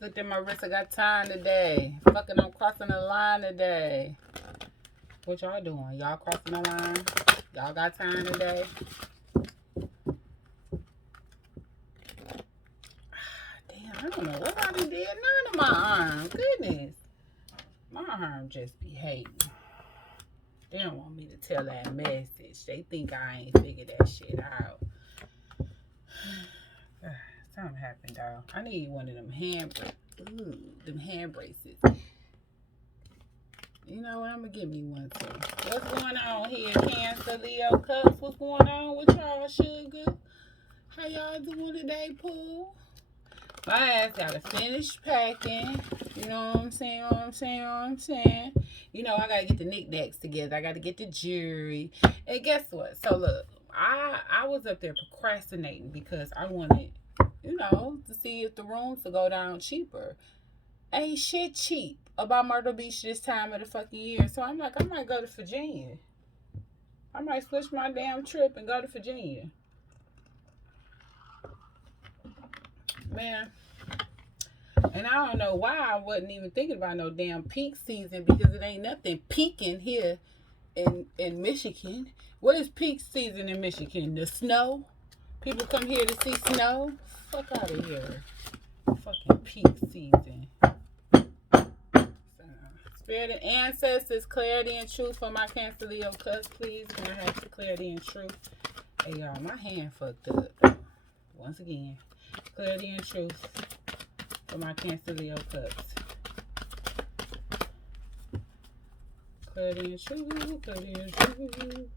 Looked at my wrist. I got time today. Fucking, I'm crossing the line today. What y'all doing? Y'all crossing the line? Y'all got time today? Damn, I don't know what I done did. None of my arm. Goodness. My arm just be hating. They don't want me to tell that message. They think I ain't figured that shit out. Something happened, though. I need one of them hand braces. You know what? I'm going to give me one, too. What's going on here, Cancer, Leo, Cusp? What's going on with y'all, sugar? How y'all doing today, Pooh? My ass got to finish packing. You know what I'm saying? You know, I got to get the knickknacks together. I got to get the jewelry. And guess what? So, look, I was up there procrastinating because I wanted, you know, to see if the rooms would go down cheaper. Ain't shit cheap about Myrtle Beach this time of the fucking year. So I'm like, I might go to Virginia. I might switch my damn trip and go to Virginia. Man. And I don't know why I wasn't even thinking about no damn peak season, because it ain't nothing peaking here in Michigan. What is peak season in Michigan? The snow? People come here to see snow? Fuck out of here. Fucking peak season. Spirit of ancestors, clarity and truth for my Cancer Leo Cusp, please. Can I have the clarity and truth? Hey, y'all, my hand fucked up. Once again, clarity and truth for my Cancer Leo Cusp. Clarity and truth, clarity and truth.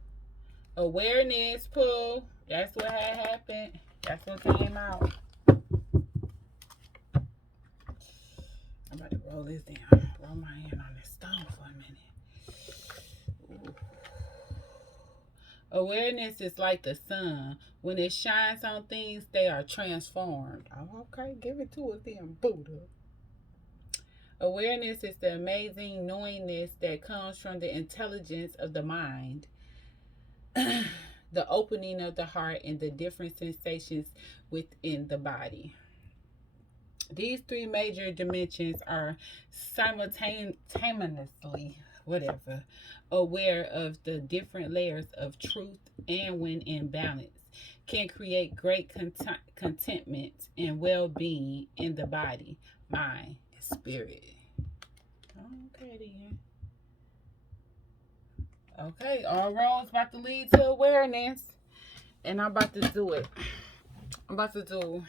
Awareness, pull. That's what had happened. That's what came out. I'm about to roll this down. Roll my hand on this stone for a minute. Ooh. Awareness is like the sun. When it shines on things, they are transformed. Oh, okay, give it to us then, Buddha. Awareness is the amazing knowingness that comes from the intelligence of the mind, the opening of the heart, and the different sensations within the body. These three major dimensions are simultaneously, aware of the different layers of truth, and when in balance, can create great contentment and well-being in the body, mind, and spirit. Okay, then. Okay, all roads about to lead to awareness, and I'm about to do it. I'm about to do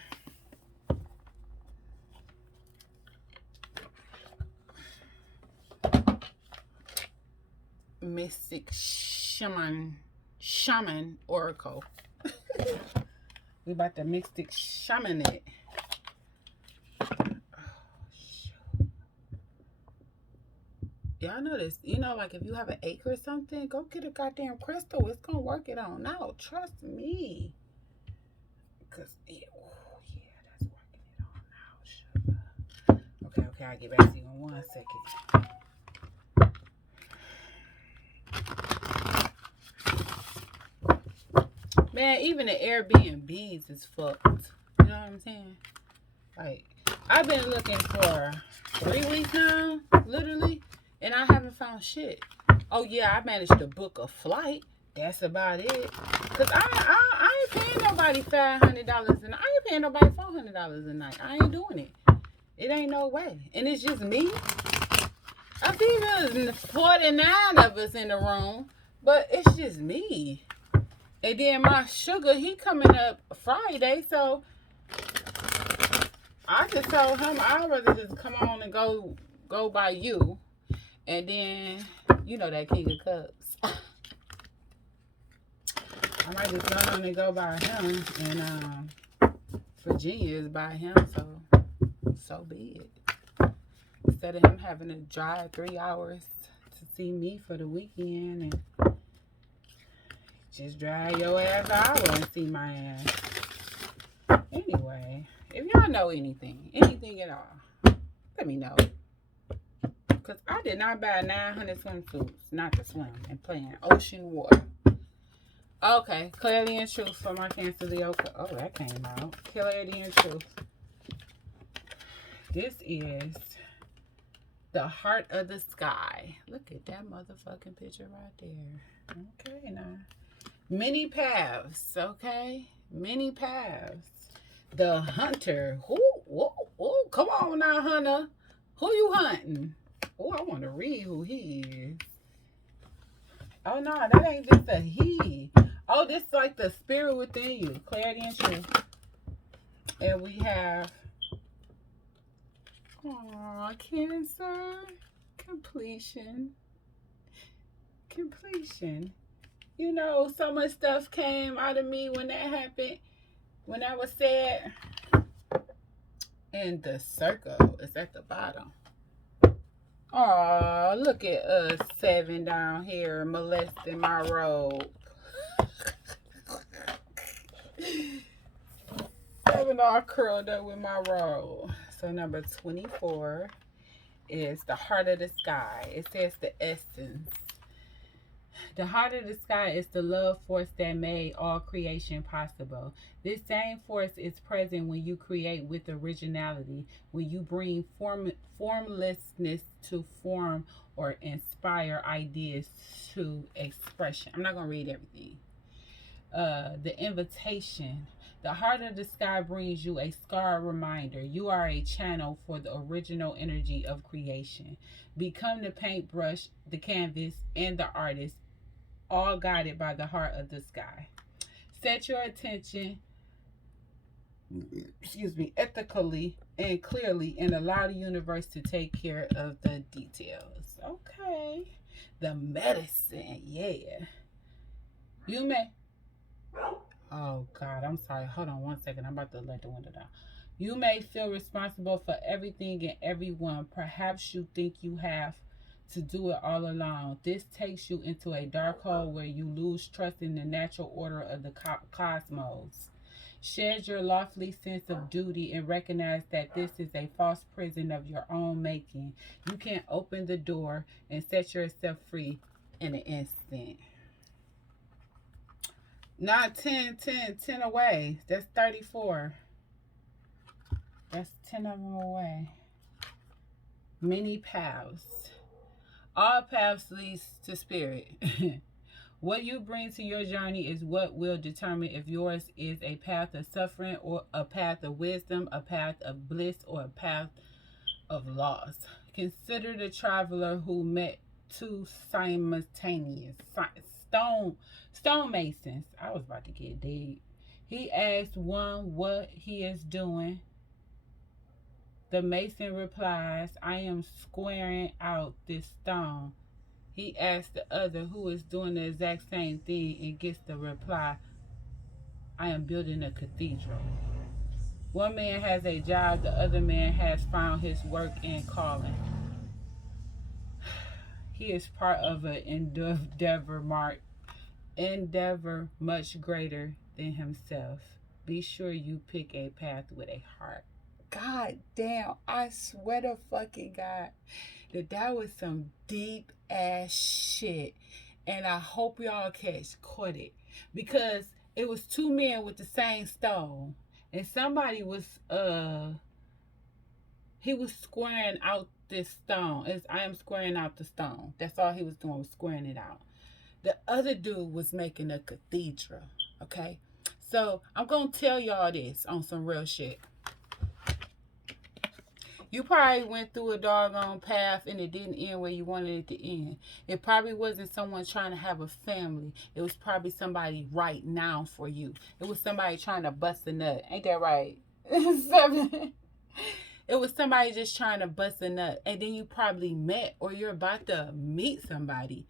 Mystic Shaman Oracle. We about to Mystic Shaman it. Y'all know this. You know, like if you have an ache or something, go get a goddamn crystal. It's gonna work it on out. Trust me. Cause that's working it on now. Sugar. Okay, I'll get back to you in 1 second. Man, even the Airbnbs is fucked. You know what I'm saying? Like, I've been looking for 3 weeks now, literally, and I haven't found shit. Oh yeah, I managed to book a flight. That's about it. Cause I ain't paying nobody $500 a night. I ain't paying nobody $400 a night. I ain't doing it. It ain't no way. And it's just me. I see there's 49 of us in the room, but it's just me. And then my sugar, he coming up Friday, so I just told him I'd rather just come on and go by you. And then, you know that King of Cups. I might just run on and go by him. And Virginia is by him, so be it. Instead of him having to drive 3 hours to see me for the weekend, and just drive your ass an hour and see my ass. Anyway, if y'all know anything at all, let me know. Because I did not buy 900 swimsuits not to swim and play in ocean water. Okay, clarity and truth for my Cancer Leo. Oh, that came out. Clarity and truth. This is the heart of the sky. Look at that motherfucking picture right there. Okay, now. Many paths, okay? Many paths. The hunter. Who? Come on now, hunter. Who you hunting? Oh, I want to read who he is. Oh, no, that ain't just a he. Oh, this is like the spirit within you. Clarity and truth. And we have, aw, Cancer. Completion. Completion. You know, so much stuff came out of me when that happened. When I was sad. And the circle is at the bottom. Oh, look at us 7 down here molesting my robe. 7 all curled up with my robe. So number 24 is the heart of the sky. It says the essence. The heart of the sky is the love force that made all creation possible. This same force is present when you create with originality, when you bring formlessness to form or inspire ideas to expression. I'm not going to read everything. The invitation. The heart of the sky brings you a scarred reminder. You are a channel for the original energy of creation. Become the paintbrush, the canvas, and the artist, all guided by the heart of the sky. Set your attention, ethically and clearly, and allow the universe to take care of the details. Okay. The medicine, yeah. You may. Oh, God, I'm sorry. Hold on 1 second. I'm about to let the window down. You may feel responsible for everything and everyone. Perhaps you think you have to do it all alone. This takes you into a dark hole where you lose trust in the natural order of the cosmos. Shed your lofty sense of duty and recognize that this is a false prison of your own making. You can open the door and set yourself free in an instant. Not 10 away. That's 34. That's 10 of them away. Many paths. All paths leads to spirit. What you bring to your journey is what will determine if yours is a path of suffering or a path of wisdom, a path of bliss, or a path of loss. Consider the traveler who met two simultaneous stonemasons. I was about to get dead. He asked one what he is doing. The mason replies, I am squaring out this stone. He asks the other who is doing the exact same thing and gets the reply, I am building a cathedral. One man has a job, the other man has found his work and calling. He is part of an endeavor much greater than himself. Be sure you pick a path with a heart. God damn, I swear to fucking God that was some deep ass shit. And I hope y'all caught it. Because it was 2 men with the same stone. And somebody was he was squaring out this stone. I am squaring out the stone. That's all he was doing, was squaring it out. The other dude was making a cathedral. Okay? So I'm gonna tell y'all this on some real shit. You probably went through a doggone path and it didn't end where you wanted it to end. It probably wasn't someone trying to have a family. It was probably somebody right now for you. It was somebody trying to bust a nut. Ain't that right? 7. It was somebody just trying to bust a nut. And then you probably met or you're about to meet somebody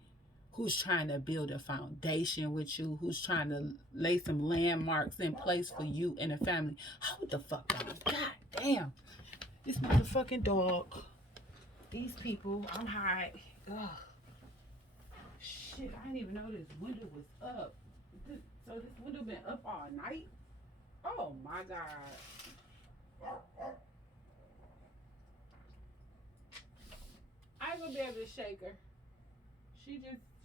who's trying to build a foundation with you, who's trying to lay some landmarks in place for you and a family. Hold the fuck on. God damn. This motherfucking dog. These people. I'm hot. Ugh. Shit, I didn't even know this window was up. So this window been up all night? Oh my God. I ain't gonna be able to shake her.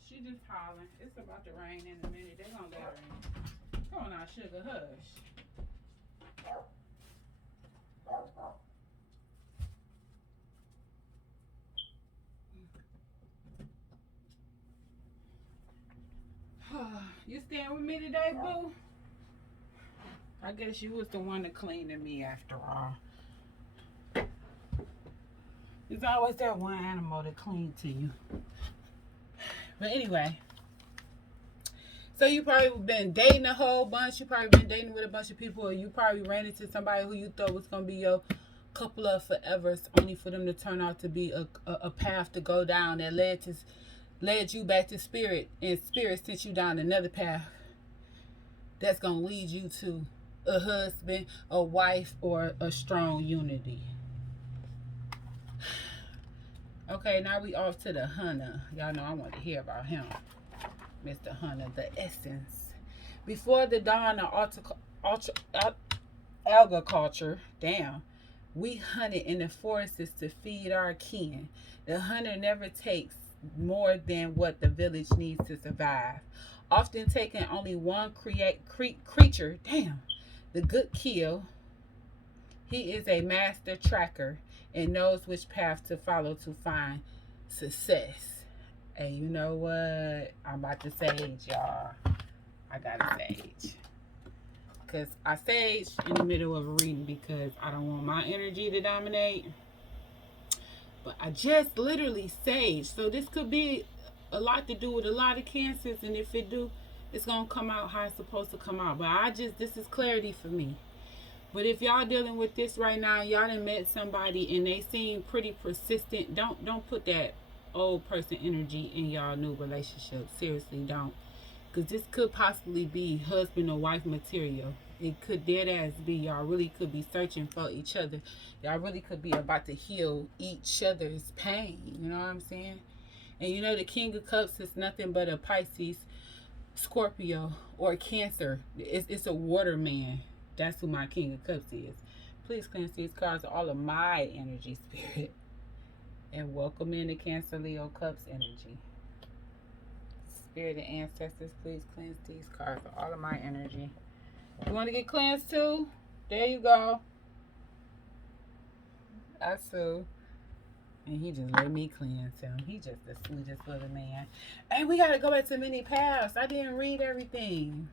She just hollering. It's about to rain in a minute. They gonna let her in. Come on now, sugar, hush. You staying with me today, boo? I guess you was the one to clean to me after all. There's always that one animal to clean to you. But anyway, so you probably been dating a whole bunch. You probably been dating with a bunch of people. Or you probably ran into somebody who you thought was going to be your couple of forevers, only for them to turn out to be a path to go down that led you back to spirit, and spirit sent you down another path that's going to lead you to a husband, a wife, or a strong unity. Okay, now we off to the hunter. Y'all know I want to hear about him. Mr. Hunter, the essence. Before the dawn of agriculture, we hunted in the forests to feed our kin. The hunter never takes more than what the village needs to survive. Often taking only one creature, the good kill. He is a master tracker and knows which path to follow to find success. And you know what? I'm about to sage, y'all. I gotta sage. Because I sage in the middle of a reading because I don't want my energy to dominate. But I just literally sage. So this could be a lot to do with a lot of cancers. And if it do, it's going to come out how it's supposed to come out. But this is clarity for me. But if y'all dealing with this right now, y'all done met somebody and they seem pretty persistent, don't put that old person energy in y'all new relationship. Seriously, don't. Because this could possibly be husband or wife material. It could dead ass be. Y'all really could be searching for each other. Y'all really could be about to heal each other's pain. You know what I'm saying? And you know the King of Cups is nothing but a Pisces, Scorpio, or Cancer. It's a water man. That's who my King of Cups is. Please cleanse these cards of all of my energy, spirit. And welcome in the Cancer, Leo, Cups energy. Spirit and ancestors, please cleanse these cards of all of my energy. You want to get cleansed too? There you go. Asu. And he just let me cleanse him. He just the sweetest little man. Hey, we got to go back to many paths. I didn't read everything.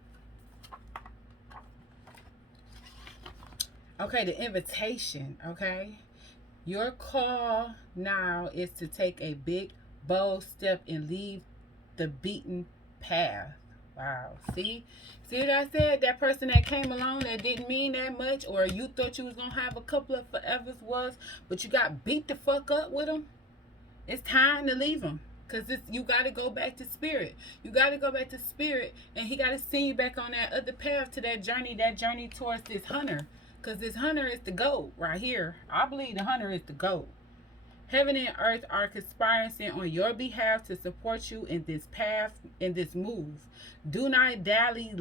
Okay, the invitation, okay? Your call now is to take a big, bold step and leave the beaten path. Wow. See what I said? That person that came along that didn't mean that much, or you thought you was going to have a couple of forevers but you got beat the fuck up with them. It's time to leave them. Because you got to go back to spirit. You got to go back to spirit, and he got to send you back on that other path to that journey towards this hunter. Because this hunter is the GOAT right here. I believe the hunter is the GOAT. Heaven and earth are conspiring on your behalf to support you in this path, in this move. Do not dally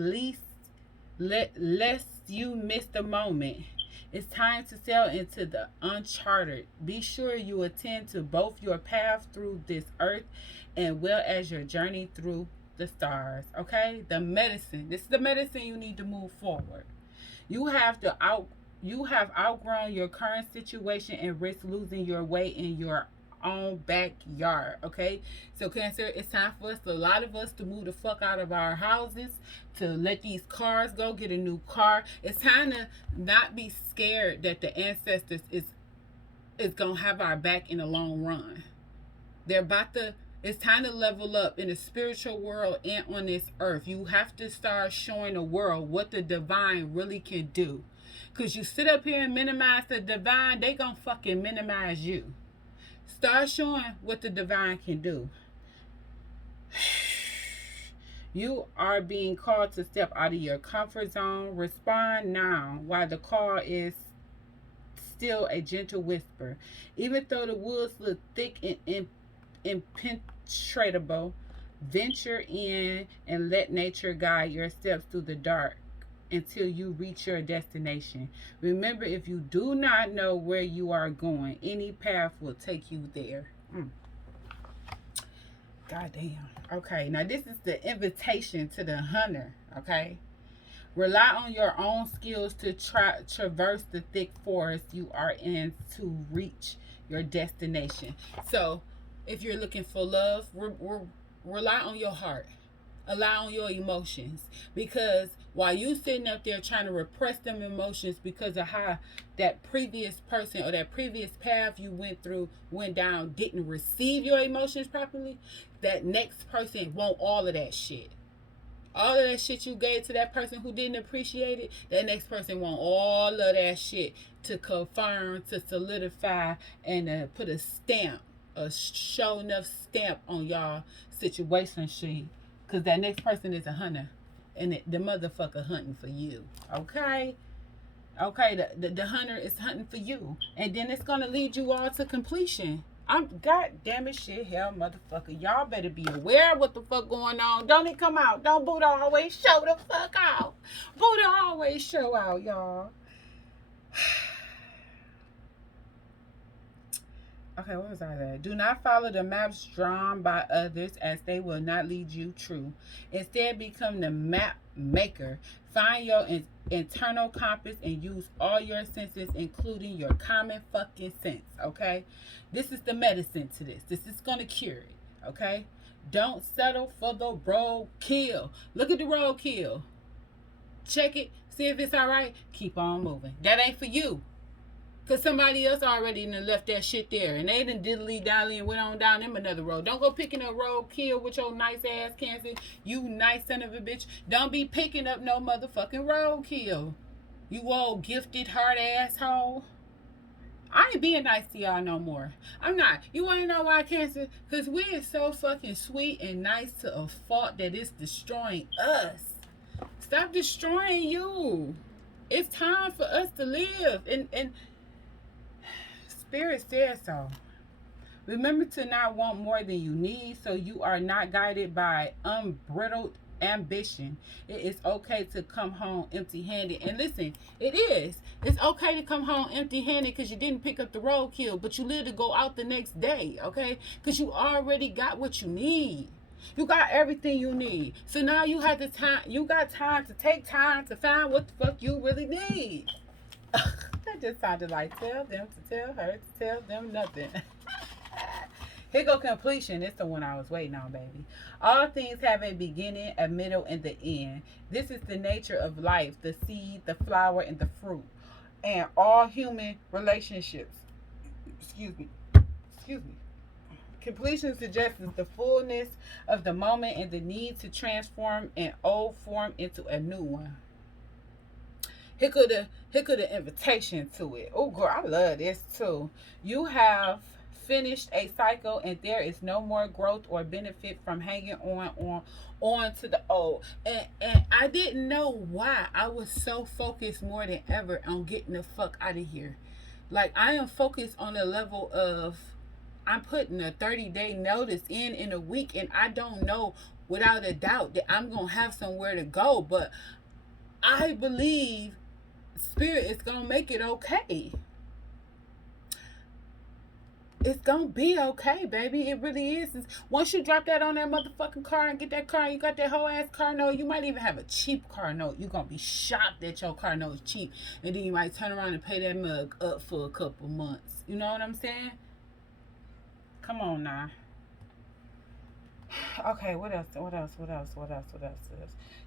lest you miss the moment. It's time to sail into the uncharted. Be sure you attend to both your path through this earth and well as your journey through the stars. Okay? The medicine. This is the medicine you need to move forward. You have outgrown your current situation and risk losing your way in your own backyard. Okay, so Cancer, it's time for us, a lot of us, to move the fuck out of our houses, to let these cars go, get a new car. It's time to not be scared that the ancestors is gonna have our back in the long run. It's time to level up in the spiritual world and on this earth. You have to start showing the world what the divine really can do. Because you sit up here and minimize the divine, they gonna fucking minimize you. Start showing what the divine can do. You are being called to step out of your comfort zone. Respond now while the call is still a gentle whisper. Even though the woods look thick and impenetrable, venture in and let nature guide your steps through the dark until you reach your destination. Remember, if you do not know where you are going, any path will take you there. Goddamn. Okay, now this is the invitation to the hunter. Okay, rely on your own skills to traverse the thick forest you are in to reach your destination. So, if you're looking for love, rely on your heart. Allow your emotions, because while you sitting up there trying to repress them emotions because of how that previous person or that previous path you went down didn't receive your emotions properly, that next person want all of that shit. All of that shit you gave to that person who didn't appreciate it, that next person want all of that shit to confirm, to solidify, and put a stamp, a show enough stamp on y'all situation sheet. Because that next person is a hunter. And the motherfucker hunting for you. Okay? Okay, the hunter is hunting for you. And then it's going to lead you all to completion. God damn it, shit, hell, motherfucker. Y'all better be aware of what the fuck going on. Don't it come out. Don't Buddha always show the fuck out. Buddha always show out, y'all. Okay, what was I at? Do not follow the maps drawn by others, as they will not lead you true. Instead, become the map maker. Find your internal compass and use all your senses, including your common fucking sense, okay? This is the medicine to this. This is going to cure it, okay? Don't settle for the roadkill. Look at the roadkill. Check it. See if it's all right. Keep on moving. That ain't for you. Because somebody else already done left that shit there. And they done diddly dally and went on down them another road. Don't go picking up roadkill with your nice ass cancer. You nice son of a bitch. Don't be picking up no motherfucking roadkill. You old gifted heart asshole. I ain't being nice to y'all no more. I'm not. You want to know why, cancer? Because we is so fucking sweet and nice to a fault that it's destroying us. Stop destroying you. It's time for us to live. And Spirit says so. Remember to not want more than you need, so you are not guided by unbridled ambition. It is okay to come home empty-handed. And listen, it is. It's okay to come home empty-handed because you didn't pick up the roadkill, but you live to go out the next day, okay? Because you already got what you need. You got everything you need. So now you have the time. You got time to take time to find what the fuck you really need. That just sounded like tell them to tell her to tell them nothing. Here go completion. It's the one I was waiting on, baby. All things have a beginning, a middle, and the end. This is the nature of life, the seed, the flower, and the fruit. And all human relationships. Excuse me. Completion suggests the fullness of the moment and the need to transform an old form into a new one. Here could the invitation to it. Oh, girl, I love this too. You have finished a cycle, and there is no more growth or benefit from hanging on to the old. And I didn't know why I was so focused more than ever on getting the fuck out of here. Like, I am focused on the level of I'm putting a 30-day notice in a week, and I don't know without a doubt that I'm gonna have somewhere to go, but I believe Spirit is gonna make it okay. It's gonna be okay, baby. It really is. Once you drop that on that motherfucking car and get that car, you got that whole ass car note. You might even have a cheap car note. You're gonna be shocked that your car note is cheap, and then you might turn around and pay that mug up for a couple months. You know what I'm saying? Come on now. Okay, what else?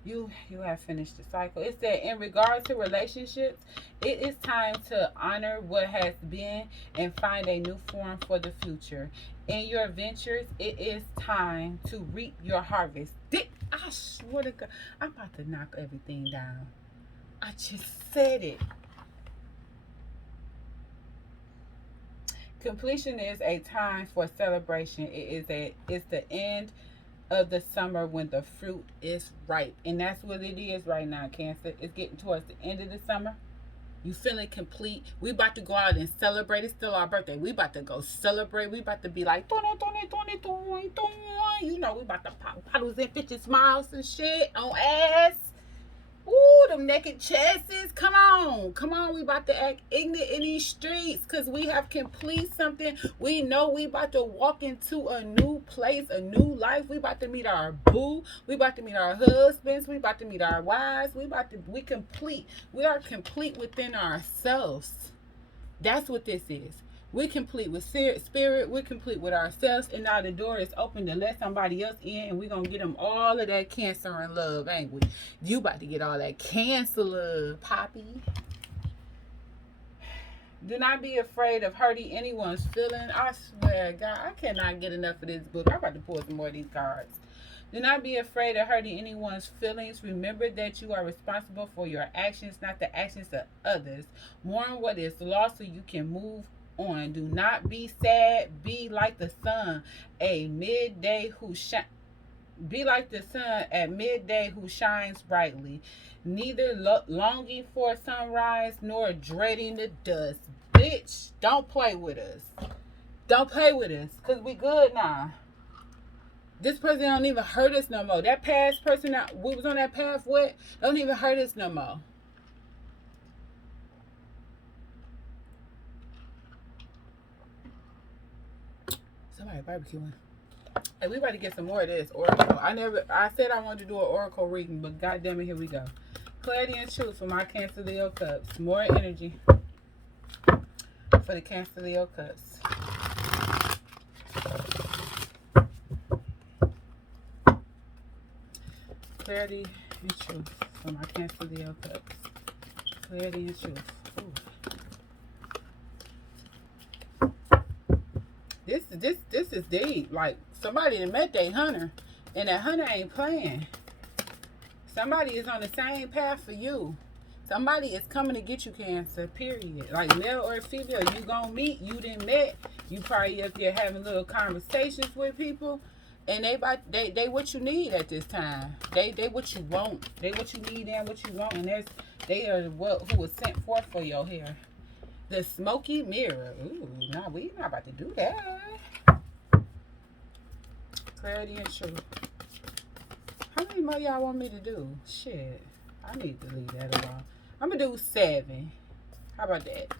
You have finished the cycle. It said, in regard to relationships, it is time to honor what has been and find a new form for the future. In your ventures, it is time to reap your harvest. I swear to God, I'm about to knock everything down. I just said it. Completion is a time for celebration. It's the end of the summer when the fruit is ripe, and that's what it is right now, Cancer. It's getting towards the end of the summer. You feeling complete? We about to go out and celebrate. It's still our birthday. We about to go celebrate. We about to be like, you know, we about to pop bottles and 50 smiles and shit on ass. Ooh, them naked chests. Come on. Come on. We about to act ignorant in these streets because we have complete something. We know we about to walk into a new place, a new life. We about to meet our boo. We about to meet our husbands. We about to meet our wives. We complete. We are complete within ourselves. That's what this is. We're complete with spirit. We're complete with ourselves. And now the door is open to let somebody else in. And we're going to get them all of that cancer and love, ain't we? You about to get all that cancer love, Poppy. Do not be afraid of hurting anyone's feeling. I swear, God, I cannot get enough of this book. I'm about to pull some more of these cards. Do not be afraid of hurting anyone's feelings. Remember that you are responsible for your actions, not the actions of others. Mourn what is lost so you can move on. Do not be sad. Be like the sun, a midday who be like the sun at midday who shines brightly, neither longing for sunrise nor dreading the dust. Bitch, don't play with us. Don't play with us, cause we good now. This person don't even hurt us no more. That past person that we was on that path with don't even hurt us no more. Somebody barbecuing. Hey, we about to get some more of this oracle. I said I wanted to do an oracle reading, but goddamn it, here we go. Clarity and truth for my Cancer Leo cups. More energy for the Cancer Leo cups. Clarity and truth for my Cancer Leo cups. Clarity and truth. Ooh. This is deep. Like somebody that met their hunter, and that hunter ain't playing. Somebody is on the same path for you. Somebody is coming to get you, Cancer. Period. Like male or female, you gonna meet. You didn't met. You probably up there having little conversations with people, and they what you need at this time. They what you want. They what you need and what you want, and they are who was sent forth for your hair. The smoky mirror. Ooh, nah, we not about to do that. Clarity and truth. How many more y'all want me to do? Shit. I need to leave that alone. I'm going to do 7. How about that?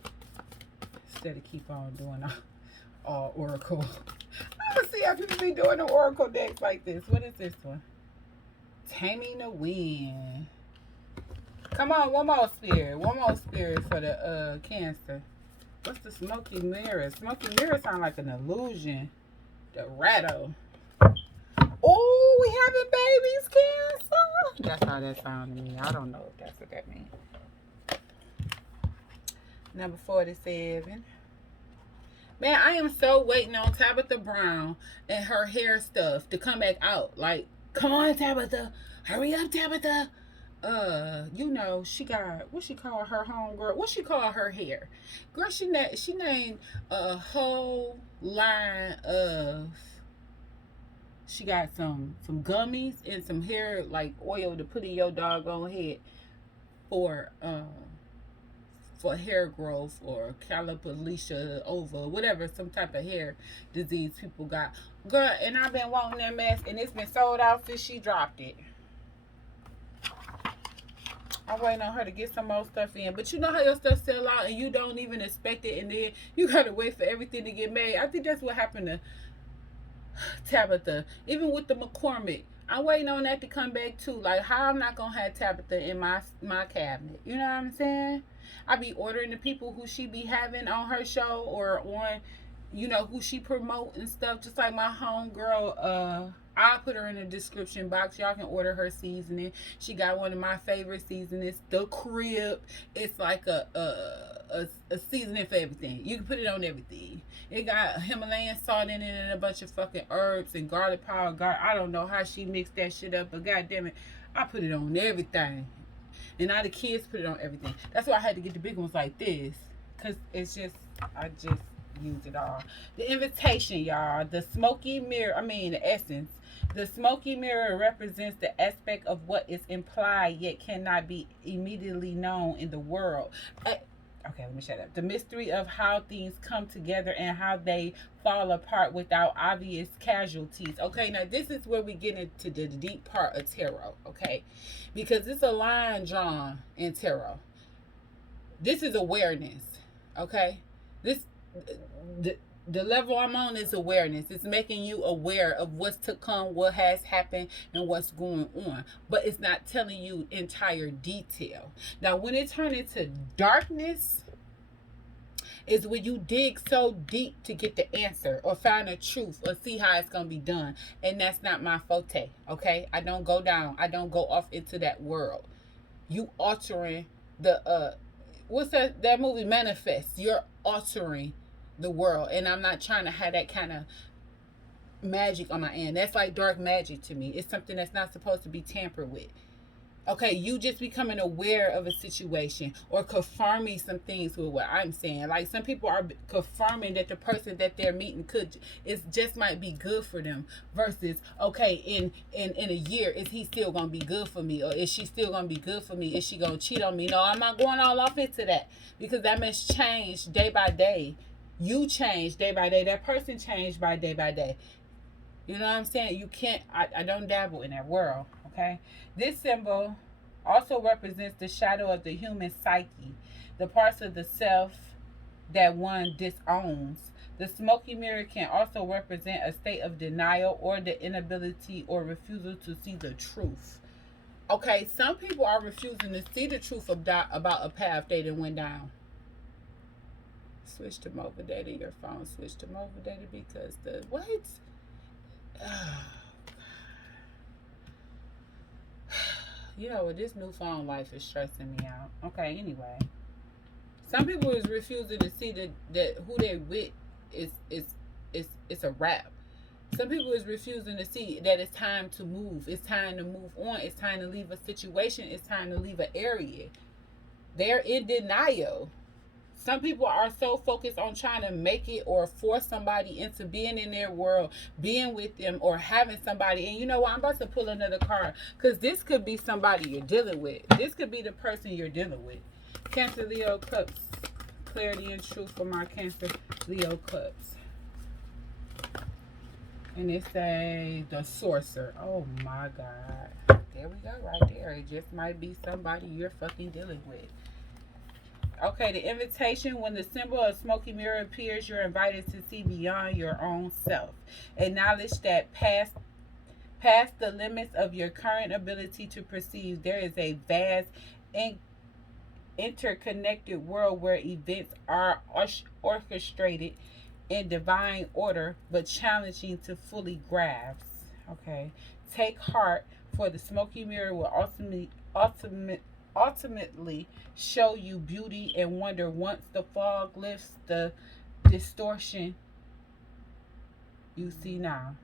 Instead of keep on doing all oracle. I don't see how people be doing the oracle decks like this. What is this one? Taming the Wind. Come on, one more spirit. One more spirit for the Cancer. What's the smoky mirror? Smoky mirror sound like an illusion. The rattle. Oh, we having babies, Cancer. That's how that sounded to me. I don't know if that's what that means. Number 47. Man, I am so waiting on Tabitha Brown and her hair stuff to come back out. Like, come on, Tabitha. Hurry up, Tabitha. You know, she got, what she call her homegirl? What she call her hair? Girl, she named a whole line of, she got some gummies and some hair like oil to put in your doggone head for hair growth or alopecia over whatever, some type of hair disease people got. Girl, and I've been wanting that mask and it's been sold out since she dropped it. I'm waiting on her to get some more stuff in. But you know how your stuff sell out and you don't even expect it, and then you gotta wait for everything to get made. I think that's what happened to Tabitha. Even with the McCormick, I'm waiting on that to come back too. Like, how I'm not gonna have Tabitha in my cabinet. You know what I'm saying? I be ordering the people who she be having on her show or on, you know, who she promote and stuff. Just like my homegirl, I'll put her in the description box. Y'all can order her seasoning. She got one of my favorite seasonings, the Crib. It's like a seasoning for everything. You can put it on everything. It got Himalayan salt in it and a bunch of fucking herbs and garlic powder. I don't know how she mixed that shit up, but goddamn it, I put it on everything. And now the kids put it on everything. That's why I had to get the big ones like this, cause it's just, I just use it all. The invitation, y'all. The smoky mirror. I mean, the essence. The smoky mirror represents the aspect of what is implied yet cannot be immediately known in the world. Okay, let me shut up. The mystery of how things come together and how they fall apart without obvious casualties. Okay, now this is where we get into the deep part of tarot. Okay, because it's a line drawn in tarot. This is awareness. Okay, this the the level I'm on is awareness. It's making you aware of what's to come, what has happened, and what's going on. But it's not telling you entire detail. Now, when it turns into darkness, is when you dig so deep to get the answer or find the truth or see how it's gonna be done. And that's not my forte. Okay, I don't go down. I don't go off into that world. You altering the what's that movie Manifest? You're altering the world, and I'm not trying to have that kind of magic on my end. That's like dark magic to me. It's something that's not supposed to be tampered with. Okay, you just becoming aware of a situation or confirming some things with what I'm saying. Like some people are confirming that the person that they're meeting could is just might be good for them versus okay, in a year is he still gonna be good for me or is she still gonna be good for me? Is she gonna cheat on me? No, I'm not going all off into that because that must change day by day. You change day by day. That person changed by day. You know what I'm saying? You can't, I don't dabble in that world, okay? This symbol also represents the shadow of the human psyche, the parts of the self that one disowns. The smoky mirror can also represent a state of denial or the inability or refusal to see the truth. Okay, some people are refusing to see the truth about a path they done went down. Switch to mobile data, your phone switch to mobile data because the, what? You know what, this new phone life is stressing me out. Okay, anyway, some people is refusing to see that who they with is a wrap. Some people is refusing to see that it's time to move. It's time to move on. It's time to leave a situation. It's time to leave an area. They're in denial. Some people are so focused on trying to make it or force somebody into being in their world, being with them, or having somebody. And you know what? I'm about to pull another card because this could be somebody you're dealing with. This could be the person you're dealing with. Cancer, Leo, Cups. Clarity and truth for my Cancer, Leo, Cups. And it say the Sorcerer. Oh my God. There we go right there. It just might be somebody you're fucking dealing with. Okay, the invitation. When the symbol of smoky mirror appears, you're invited to see beyond your own self. Acknowledge that past the limits of your current ability to perceive, there is a vast interconnected world where events are orchestrated in divine order, but challenging to fully grasp. Okay, take heart, for the smoky mirror will ultimately show you beauty and wonder once the fog lifts the distortion you see now.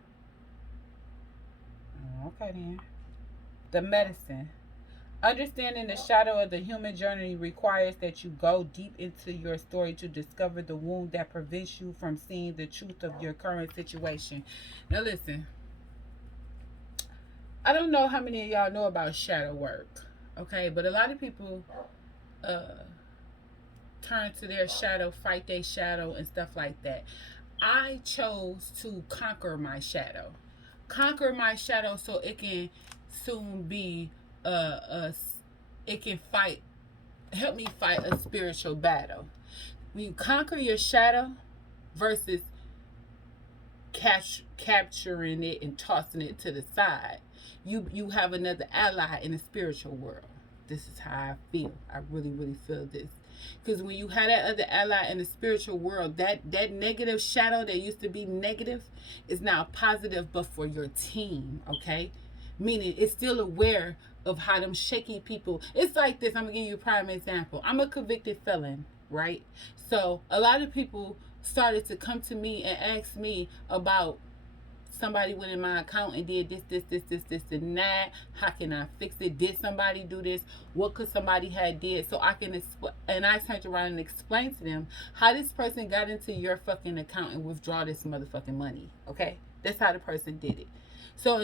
Okay then. The medicine. Understanding the shadow of the human journey requires that you go deep into your story to discover the wound that prevents you from seeing the truth of your current situation. Now listen, I don't know how many of y'all know about shadow work, okay? But a lot of people turn to their shadow, fight their shadow, and stuff like that. I chose to conquer my shadow. Conquer my shadow so it can soon be it can help me fight a spiritual battle. When you conquer your shadow versus capturing it and tossing it to the side, you have another ally in the spiritual world. This is how I feel. I really feel this. Because when you have that other ally in the spiritual world, that negative shadow that used to be negative is now positive, but for your team, okay? Meaning it's still aware of how them shaky people. It's like this. I'm going to give you a prime example. I'm a convicted felon, right? So a lot of people started to come to me and ask me about somebody went in my account and did this, and that. How can I fix it? Did somebody do this? What could somebody have did? So I can and I turned around and explained to them how this person got into your fucking account and withdraw this motherfucking money. Okay, that's how the person did it. So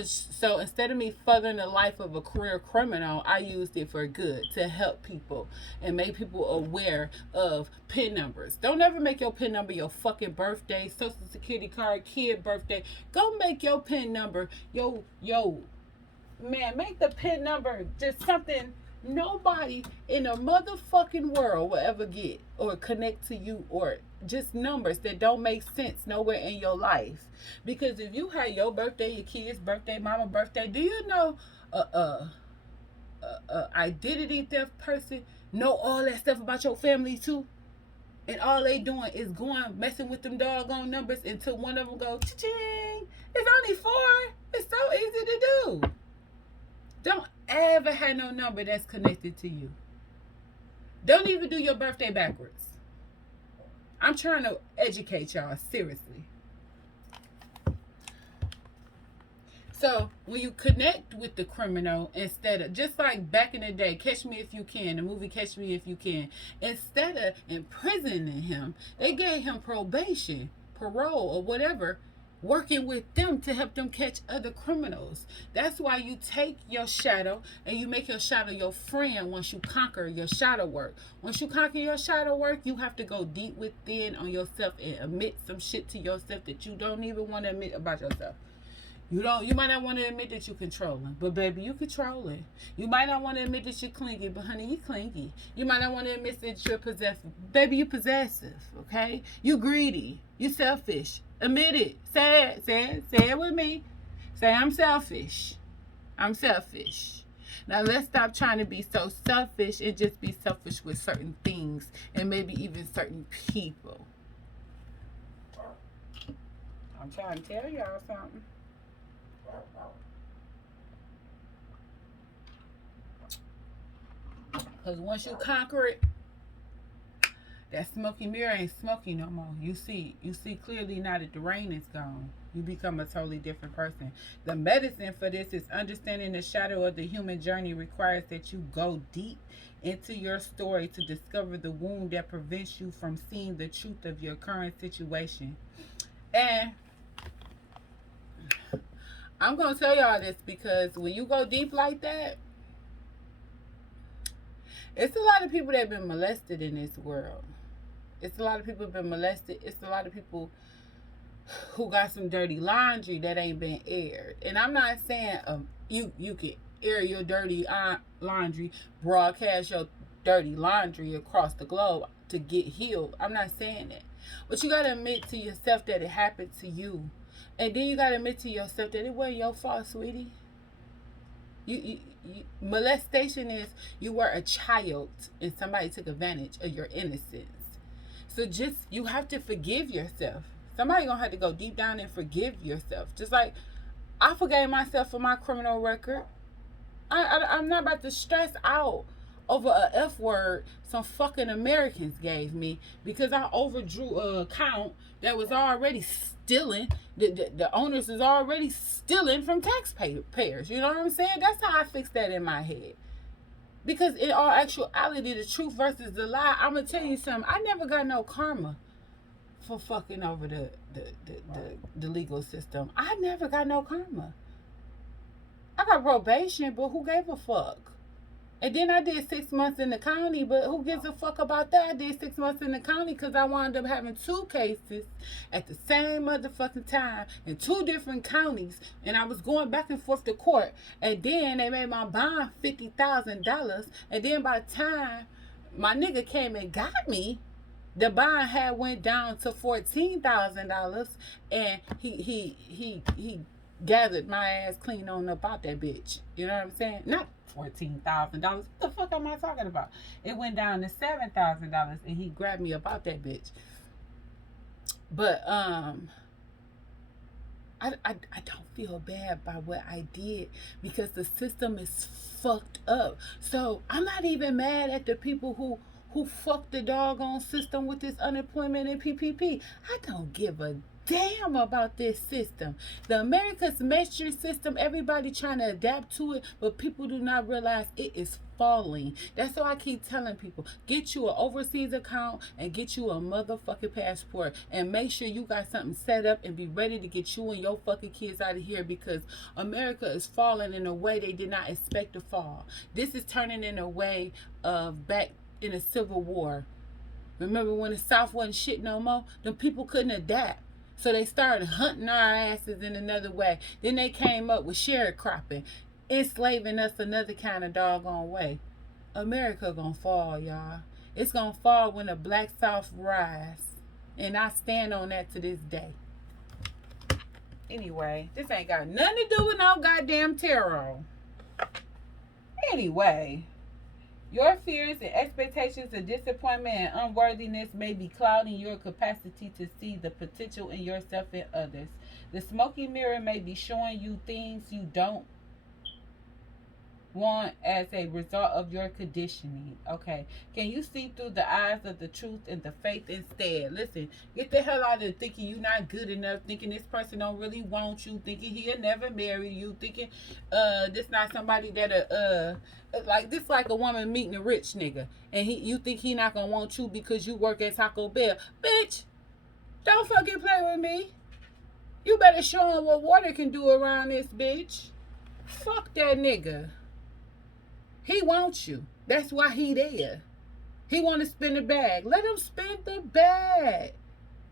instead of me furthering the life of a career criminal, I used it for good to help people and make people aware of PIN numbers. Don't ever make your PIN number your fucking birthday, social security card, kid birthday. Go make your PIN number yo man, make the PIN number just something nobody in the motherfucking world will ever get or connect to you, or just numbers that don't make sense nowhere in your life. Because if you had your birthday, your kid's birthday, mama birthday, do you know identity theft person know all that stuff about your family too? And all they doing is going messing with them doggone numbers until one of them goes cha-ching. It's only 4. It's so easy to do. Don't ever have no number that's connected to you. Don't even do your birthday backwards. I'm trying to educate y'all, seriously. So when you connect with the criminal, instead of, just like back in the day, Catch Me If You Can, the movie Catch Me If You Can, instead of imprisoning him, they gave him probation, parole, or whatever, working with them to help them catch other criminals. That's why you take your shadow and you make your shadow your friend once you conquer your shadow work. Once you conquer your shadow work, you have to go deep within on yourself and admit some shit to yourself that you don't even want to admit about yourself. You might not want to admit that you're controlling, but baby, you controlling. You might not want to admit that you're clingy, but honey, you clingy. You might not want to admit that you're possessive. Baby, you possessive, okay? You greedy. You selfish. Admit it. Say it with me. Say, I'm selfish. I'm selfish. Now let's stop trying to be so selfish and just be selfish with certain things and maybe even certain people. I'm trying to tell y'all something. Because once you conquer it, that smoky mirror ain't smoky no more. You see clearly now that the rain is gone. You become a totally different person. The medicine for this is understanding the shadow of the human journey requires that you go deep into your story to discover the wound that prevents you from seeing the truth of your current situation. And I'm going to tell y'all this because when you go deep like that, it's a lot of people that have been molested in this world. It's a lot of people who have been molested. It's a lot of people who got some dirty laundry that ain't been aired. And I'm not saying you can air your dirty laundry, broadcast your dirty laundry across the globe to get healed. I'm not saying that. But you got to admit to yourself that it happened to you. And then you got to admit to yourself that it wasn't your fault, sweetie. Molestation is you were a child and somebody took advantage of your innocence. So you have to forgive yourself. Somebody gonna have to go deep down and forgive yourself. Just like I forgave myself for my criminal record. I'm not about to stress out over a F word some fucking Americans gave me because I overdrew a account that was already stealing. The owners is already stealing from taxpayers. You know what I'm saying? That's how I fix that in my head. Because in all actuality, the truth versus the lie, I'm going to tell you something. I never got no karma for fucking over the legal system. I never got no karma. I got probation, but who gave a fuck? And then I did 6 months in the county, but who gives a fuck about that? I did 6 months in the county because I wound up having 2 cases at the same motherfucking time in 2 different counties, and I was going back and forth to court. And then they made my bond $50,000, and then by the time my nigga came and got me, the bond had went down to $14,000, and he gathered my ass clean on up out that bitch. You know what I'm saying? Not $14,000. What the fuck am I talking about? It went down to $7,000 and he grabbed me about that bitch. But I don't feel bad by what I did because the system is fucked up. So I'm not even mad at the people who fucked the doggone system with this unemployment and PPP. I don't give a damn about this system. The America's metric system, everybody trying to adapt to it, but people do not realize it is falling. That's why I keep telling people, get you an overseas account and get you a motherfucking passport, and make sure you got something set up and be ready to get you and your fucking kids out of here, because America is falling in a way they did not expect to fall. This is turning in a way of back in a civil war. Remember when the South wasn't shit no more? Them people couldn't adapt. So they started hunting our asses in another way. Then they came up with sharecropping, enslaving us another kind of doggone way. America gonna fall, y'all. It's gonna fall when the Black South rise. And I stand on that to this day. Anyway, this ain't got nothing to do with no goddamn tarot. Anyway, your fears and expectations of disappointment and unworthiness may be clouding your capacity to see the potential in yourself and others. The smoky mirror may be showing you things you don't want as a result of your conditioning. Okay, can you see through the eyes of the truth and the faith instead? Listen, get the hell out of thinking you're not good enough, thinking this person don't really want you, thinking he'll never marry you, thinking this not somebody that like this, like a woman meeting a rich nigga and you think he not gonna want you because you work at Taco Bell. Bitch, don't fucking play with me. You better show him what water can do around this bitch. Fuck that nigga. He wants you. That's why he there. He want to spin the bag. Let him spin the bag.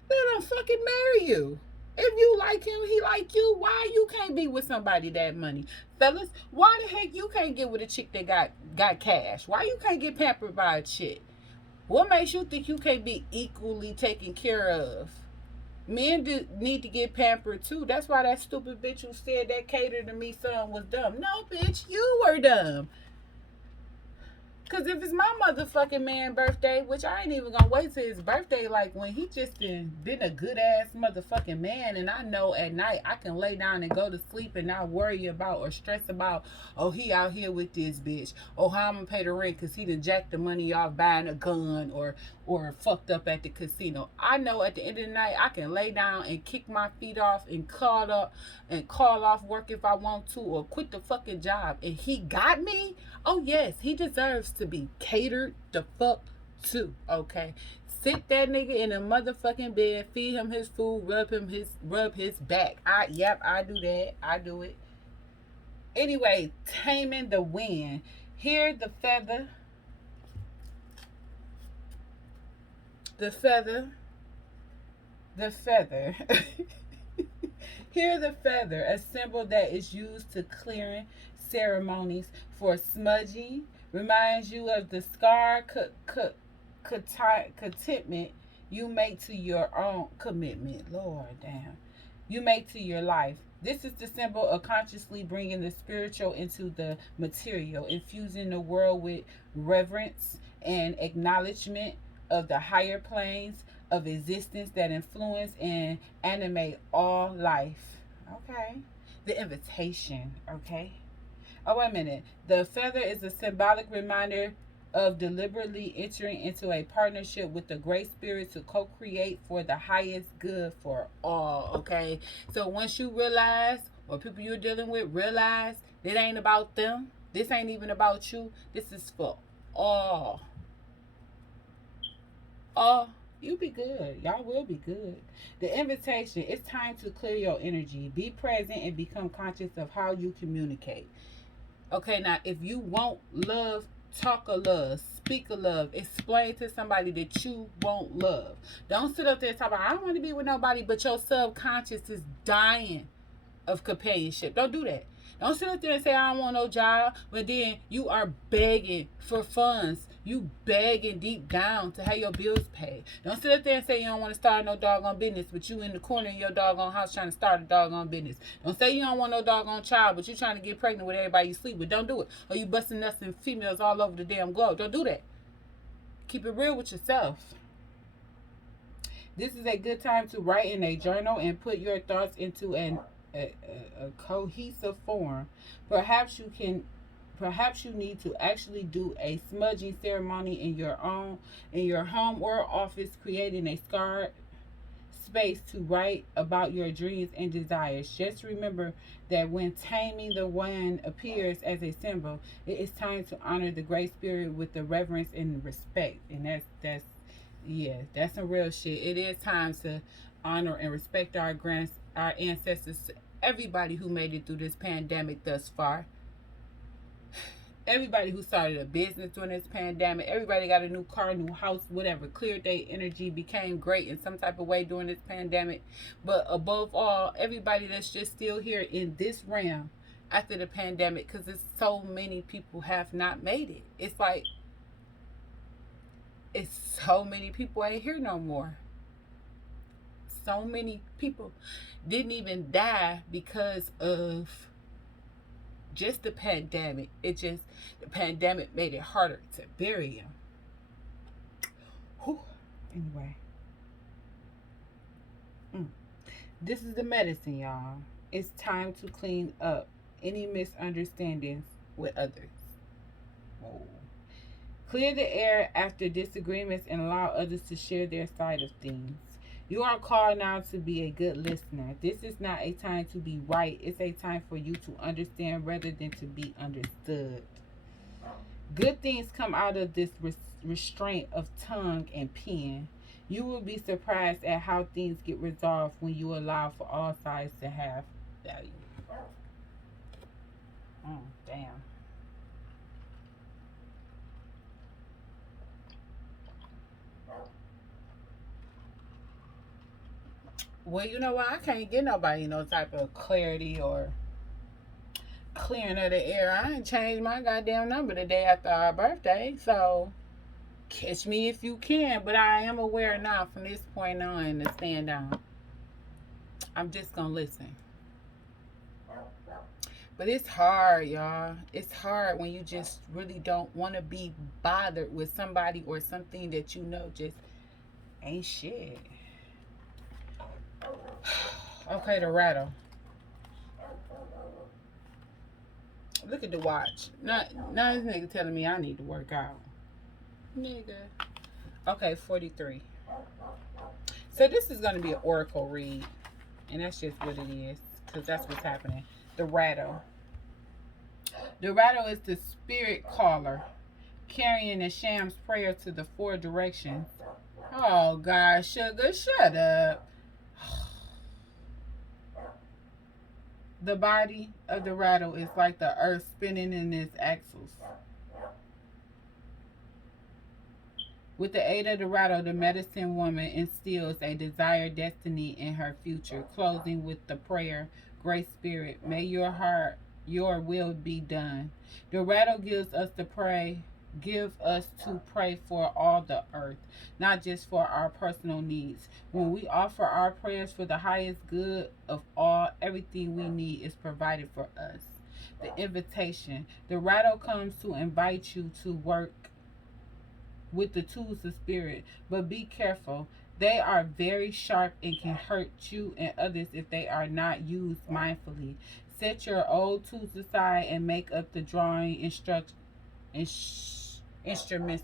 Let him fucking marry you. If you like him, he like you. Why you can't be with somebody that money? Fellas, why the heck you can't get with a chick that got cash? Why you can't get pampered by a chick? What makes you think you can't be equally taken care of? Men need to get pampered too. That's why that stupid bitch who said that cater to me son was dumb. No, bitch, you were dumb. Because if it's my motherfucking man birthday, which I ain't even gonna wait till his birthday, like when he just been a good ass motherfucking man, and I know at night I can lay down and go to sleep and not worry about or stress about, oh, he out here with this bitch, oh, how I'm gonna pay the rent because he done jacked the money off buying a gun or fucked up at the casino. I know at the end of the night I can lay down and kick my feet off and call off work if I want to, or quit the fucking job, and he got me. Oh yes, he deserves to be catered the fuck to. Okay, sit that nigga in a motherfucking bed, feed him his food, rub his back. I do that. I do it. Anyway, taming the wind. Here the feather. The feather. Here the feather, a symbol that is used to clearing ceremonies for smudging, reminds you of the scar contentment you make to your own commitment. Lord damn. You make to your life. This is the symbol of consciously bringing the spiritual into the material, infusing the world with reverence and acknowledgement of the higher planes of existence that influence and animate all life. Okay. The invitation. Okay. Oh, wait a minute. The feather is a symbolic reminder of deliberately entering into a partnership with the great spirit to co-create for the highest good for all. Okay. So once you realize, or people you're dealing with realize, it ain't about them. This ain't even about you. This is for all. All. You be good. Y'all will be good. The invitation. It's time to clear your energy. Be present and become conscious of how you communicate. Okay, now if you want love, talk of love, speak of love, explain to somebody that you want love. Don't sit up there and talk about, I don't want to be with nobody, but your subconscious is dying of companionship. Don't do that. Don't sit up there and say, I don't want no job, but then you are begging for funds. You begging deep down to have your bills paid. Don't sit up there and say you don't want to start no doggone business, but you in the corner of your doggone house trying to start a doggone business. Don't say you don't want no doggone child, but you trying to get pregnant with everybody you sleep with. Don't do it. Or you busting nuts and females all over the damn globe. Don't do that. Keep it real with yourself. This is a good time to write in a journal and put your thoughts into a cohesive form. Perhaps you need to actually do a smudging ceremony in your home or office, creating a space to write about your dreams and desires. Just remember that when taming the one appears as a symbol, it is time to honor the great spirit with the reverence and respect. And that's yeah, that's some real shit. It is time to honor and respect our ancestors, everybody who made it through this pandemic thus far. Everybody who started a business during this pandemic, everybody got a new car, new house, whatever, cleared their energy, became great in some type of way during this pandemic. But above all, everybody that's just still here in this realm after the pandemic, because it's so many people have not made it. It's so many people ain't here no more. So many people didn't even die because of just the pandemic. The pandemic made it harder to bury him. Whew. Anyway, this is the medicine, y'all. It's time to clean up any misunderstandings with others. Whoa. Clear the air after disagreements and allow others to share their side of things. You are called now to be a good listener. This is not a time to be right. It's a time for you to understand rather than to be understood. Good things come out of this restraint of tongue and pen. You will be surprised at how things get resolved when you allow for all sides to have value. Damn. Well, you know what? I can't get nobody no type of clarity or clearing of the air. I ain't changed my goddamn number the day after our birthday, so catch me if you can. But I am aware now from this point on to stand down. I'm just gonna listen. But it's hard, y'all. It's hard when you just really don't want to be bothered with somebody or something that you know just ain't shit. Okay, the rattle. Look at the watch. Now this nigga telling me I need to work out. Nigga. Okay, 43. So this is going to be an oracle read. And that's just what it is. Because that's what's happening. The rattle. The rattle is the spirit caller, carrying the sham's prayer to the four directions. Oh, God, sugar, shut up. The body of the rattle is like the earth spinning in its axles. With the aid of the rattle, the medicine woman instills a desired destiny in her future, closing with the prayer, Great Spirit, may your will be done. The rattle gives us to pray for all the earth, not just for our personal needs. When we offer our prayers for the highest good of all, everything we need is provided for us. The invitation. The rattle comes to invite you to work with the tools of spirit, but be careful. They are very sharp and can hurt you and others if they are not used mindfully. Set your old tools aside and make up the drawing instruments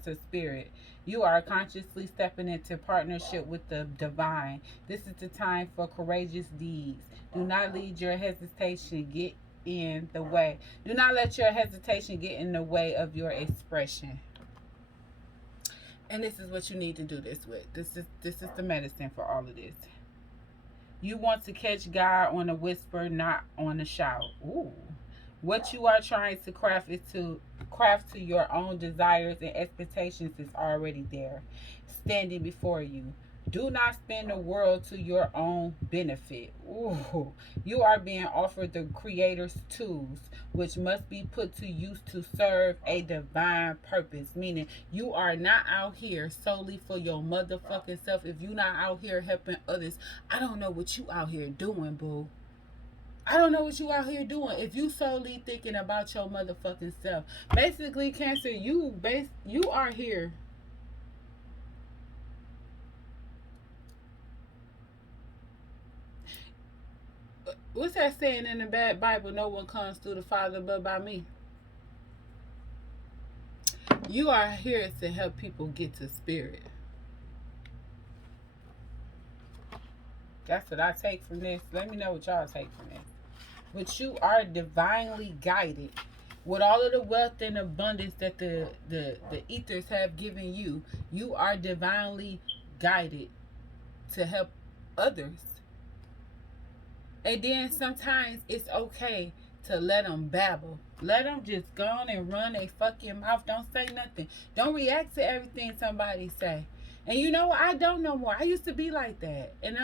of spirit. You are consciously stepping into partnership with the divine. This is the time for courageous deeds. Do not let your hesitation get in the way. Do not let your hesitation get in the way of your expression. And this is what you need to do this with. This is the medicine for all of this. You want to catch God on a whisper, not on a shout. Ooh. What you are trying to craft to your own desires and expectations is already there, standing before you. Do not spend the world to your own benefit. Ooh. You are being offered the Creator's tools, which must be put to use to serve a divine purpose. Meaning, you are not out here solely for your motherfucking self. If you're not out here helping others, I don't know what you out here doing, boo. I don't know what you out here doing. If you solely thinking about your motherfucking self, basically, Cancer, you are here. What's that saying in the bad Bible? No one comes through the Father but by me. You are here to help people get to spirit. That's what I take from this. Let me know what y'all take from this. But you are divinely guided. With all of the wealth and abundance that the ethers have given you, you are divinely guided to help others. And then sometimes it's okay to let them babble. Let them just go on and run a fucking mouth. Don't say nothing. Don't react to everything somebody say. And you know what? I don't know more. I used to be like that. And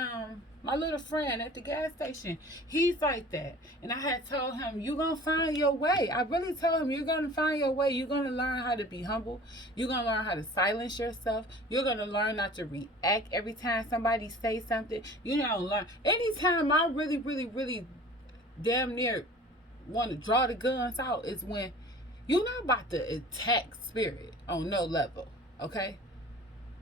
my little friend at the gas station, he's like that. And I had told him, you're going to find your way. I really told him, you're going to find your way. You're going to learn how to be humble. You're going to learn how to silence yourself. You're going to learn not to react every time somebody say something. You know, learn. Anytime I really, really, really damn near want to draw the guns out is when you're not about to attack spirit on no level, okay?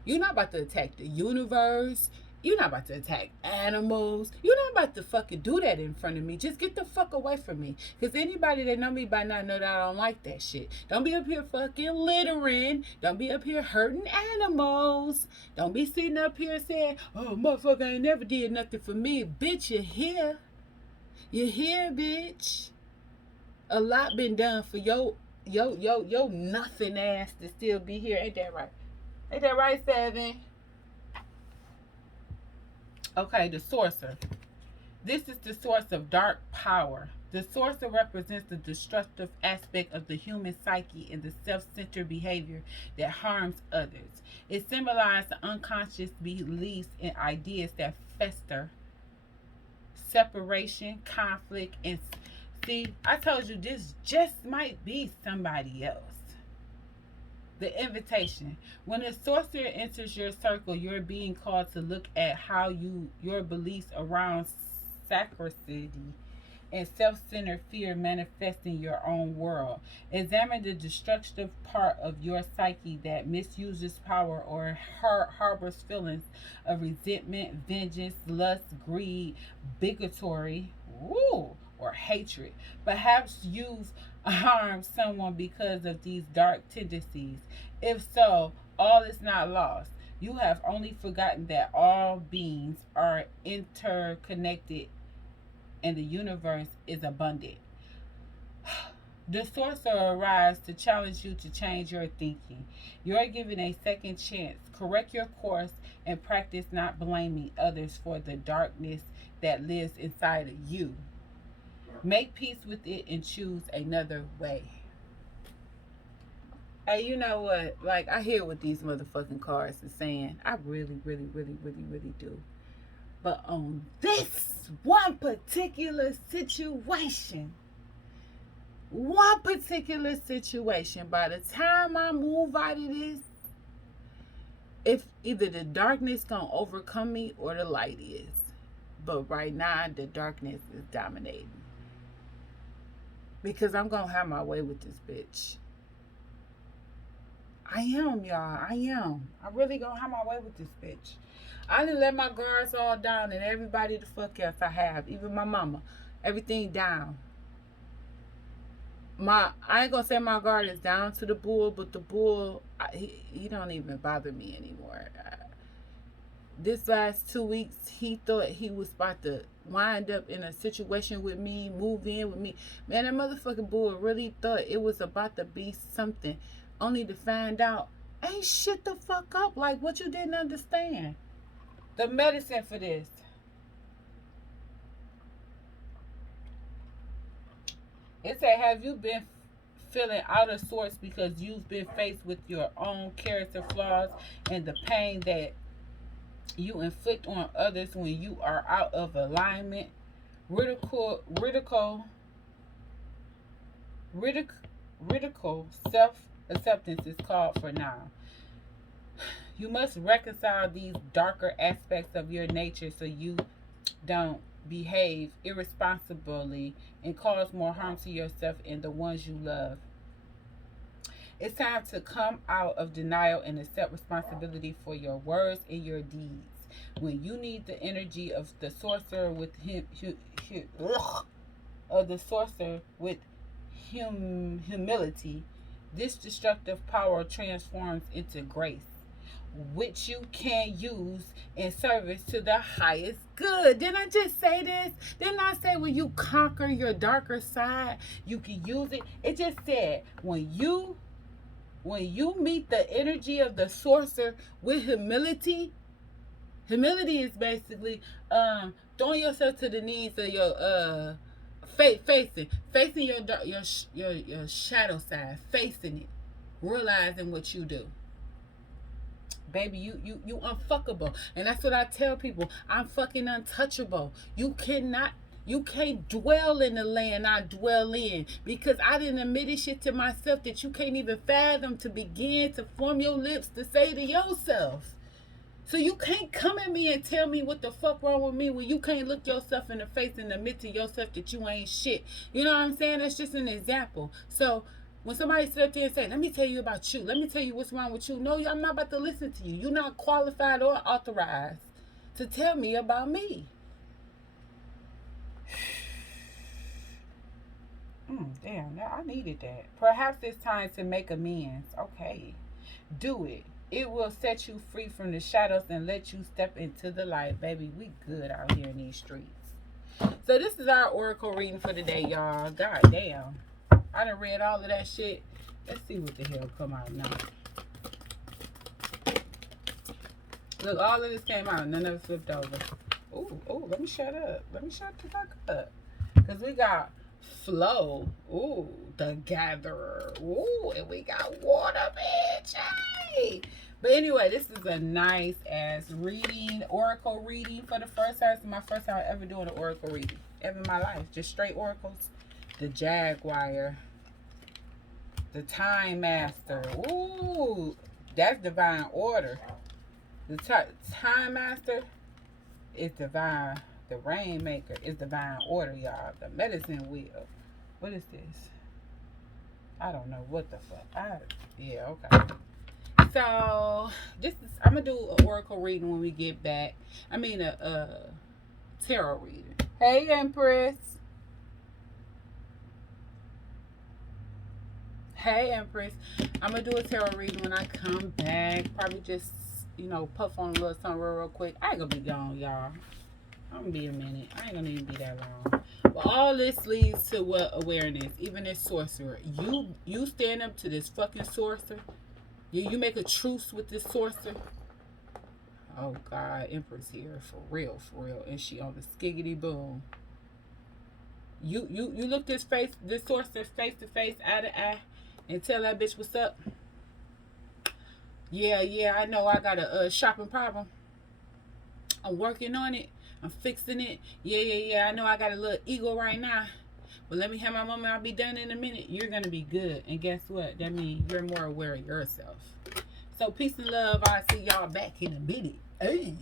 You're not about to attack the universe. You're not about to attack animals. You're not about to fucking do that in front of me. Just get the fuck away from me. Because anybody that know me by now know that I don't like that shit. Don't be up here fucking littering. Don't be up here hurting animals. Don't be sitting up here saying, oh, motherfucker ain't never did nothing for me. Bitch, you're here. You're here, bitch. A lot been done for your nothing ass to still be here. Ain't that right? Ain't that right, Seven? Okay, the sorcerer. This is the source of dark power. The sorcerer represents the destructive aspect of the human psyche and the self-centered behavior that harms others. It symbolizes the unconscious beliefs and ideas that fester, separation, conflict, and see, I told you this just might be somebody else. The invitation. When a sorcerer enters your circle, you're being called to look at how your beliefs around sacredity and self-centered fear manifest in your own world. Examine the destructive part of your psyche that misuses power or harbors feelings of resentment, vengeance, lust, greed, bigotry, or hatred. Perhaps you've harmed someone because of these dark tendencies. If so, all is not lost. You have only forgotten that all beings are interconnected and the universe is abundant. The sorcerer arrives to challenge you to change your thinking. You're given a second chance. Correct your course and practice not blaming others for the darkness that lives inside of you. Make peace with it and choose another way. Hey, you know what? Like, I hear what these motherfucking cards are saying. I really, really, really, really, really do. But on this one particular situation, by the time I move out of this, if either the darkness gonna overcome me or the light is. But right now, the darkness is dominating. Because I'm gonna have my way with this bitch. I am, y'all. I am. I'm really gonna have my way with this bitch. I done let my guards all down and everybody the fuck else I have. Even my mama. Everything down. I ain't gonna say my guard is down to the bull, but the bull, he don't even bother me anymore. This last 2 weeks, he thought he was about to wind up in a situation with me, move in with me. Man, that motherfucking bull really thought it was about to be something, only to find out ain't shit the fuck up. Like, what you didn't understand. The medicine for this. It said, have you been feeling out of sorts because you've been faced with your own character flaws and the pain that you inflict on others when you are out of alignment? Ridicule, self-acceptance is called for now. You must reconcile these darker aspects of your nature so you don't behave irresponsibly and cause more harm to yourself and the ones you love. It's time to come out of denial and accept responsibility for your words and your deeds. When you need the energy of the sorcerer with humility, this destructive power transforms into grace. which you can use in service to the highest good. Didn't I just say this? Didn't I say when you conquer your darker side, you can use it? It just said when you meet the energy of the sorcerer with humility. Humility is basically throwing yourself to the knees of your facing your shadow side, facing it, realizing what you do. Baby, you unfuckable. And that's what I tell people. I'm fucking untouchable. You can't dwell in the land I dwell in, because I didn't admit this shit to myself that you can't even fathom to begin to form your lips to say to yourself. So you can't come at me and tell me what the fuck wrong with me when you can't look yourself in the face and admit to yourself that you ain't shit. You know what I'm saying? That's just an example. So when somebody sit up there and say, let me tell you about you, let me tell you what's wrong with you. No, I'm not about to listen to you. You're not qualified or authorized to tell me about me. Damn, I needed that. Perhaps it's time to make amends. Okay. Do it. It will set you free from the shadows and let you step into the light. Baby, we good out here in these streets. So this is our oracle reading for today, y'all. God damn. I done read all of that shit. Let's see what the hell come out now. Look, all of this came out. None of it flipped over. Ooh, let me shut up. Let me shut the fuck up. Because we got flow. Ooh, the gatherer. Ooh, and we got water, bitch. Hey. But anyway, this is a nice ass reading, oracle reading for the first time. It's my first time ever doing an oracle reading ever in my life. Just straight oracles. The Jaguar. The Time Master. Ooh, that's divine order. The Time Master is divine. The Rainmaker is divine order, y'all. The Medicine Wheel. What is this? I don't know what the fuck. Yeah, okay. So this is, I'm gonna do an oracle reading when we get back. I mean a tarot reading. Hey, Empress. Hey, Empress. I'm gonna do a tarot reading when I come back. Probably just, puff on a little something real quick. I ain't gonna be gone, y'all. I'm gonna be a minute. I ain't gonna even be that long. But all this leads to what? Awareness. Even this sorcerer. You stand up to this fucking sorcerer. You make a truce with this sorcerer. Oh God, Empress here for real, and she on the skiggity boom. You look this sorcerer face to face, eye to eye, and tell that bitch what's up. Yeah, I know I got a shopping problem. I'm working on it. I'm fixing it. Yeah. I know I got a little ego right now. But let me have my moment. I'll be done in a minute. You're going to be good. And guess what? That means you're more aware of yourself. So peace and love. I'll see y'all back in a minute. Hey.